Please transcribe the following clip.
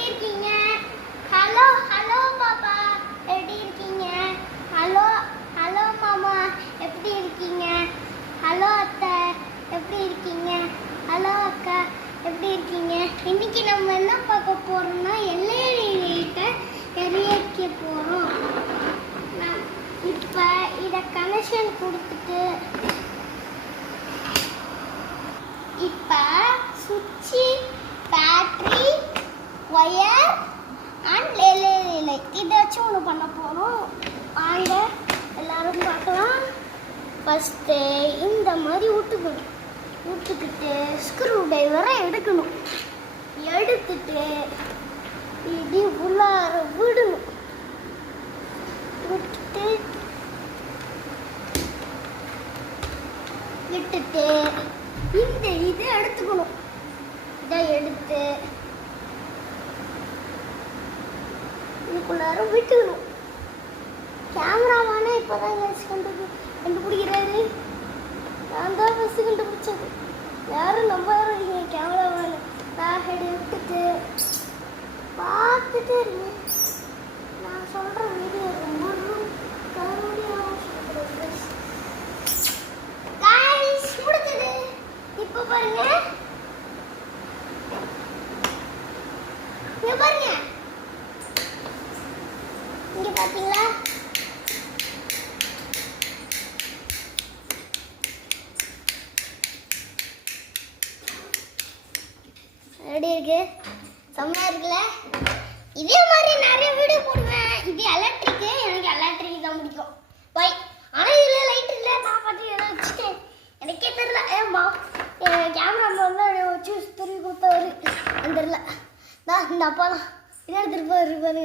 எப்படி இருக்கீங்க? Hello hello பாப்பா, எப்படி இருக்கீங்க? ஹலோ ஹலோ மாமா, எப்படி இருக்கீங்க? ஹலோ அத்தை, எப்படி இருக்கீங்க? ஹலோ அக்கா, எப்படி இருக்கீங்க? இன்னைக்கு நம்ம என்ன பார்க்க போறோம்னா எல்இடி லைட்டை எரிய போறோம். இப்போ இதை கனெக்ஷன் கொடுத்துட்டு இப்போ சுவிட்சு, battery, wire and LED light இதை வச்சு ஒன்று பண்ண போகிறோம். வாங்க எல்லாரும் பார்க்கலாம். ஃபஸ்ட்டு இந்த மாதிரி விட்டுக்கிட்டு ஸ்க்ரூ டிரைவரை எடுக்கணும். எடுத்துட்டு இது உள்ளார விடணும். விட்டுட்டு இந்த இதை எடுத்துக்கணும். இதை எடுத்து இதுக்குள்ளார விட்டுக்கணும். கேமராமானே இப்போதான் கண்டுபிடிக்கிறாரு. நான் தான் ஃபஸ்ட்டு கண்டுபிடிச்சது. யாரும் நம்பாதீங்க கேமராமேனு. நான் எடுத்துட்டு பார்த்துட்டே இருங்க. நான் சொல்கிற வீடியோ ரொம்ப முடிச்சது. இப்போ பாருங்க, இங்க பாருங்க, இங்க பாத்தீங்களா? எப்படி இருக்கு? செம்மையா இருக்குல்ல? இதே மாதிரி நிறைய வீடியோ போடுவேன். இது எலக்ட்ரிக், எனக்கு எலக்ட்ரிக் தான் பிடிக்கும். பை ஆனால் இதில் லைட் இல்லை. நான் பார்த்து எதை வச்சுட்டேன் எனக்கே தெரியல. ஏம்மா கேமராமேன் தான் வச்சு துருவி கொடுத்தவர் அந்த தெரியல. நான் இந்த அப்பா தான் இதை எடுத்துகிட்டு போயிருப்பாரு.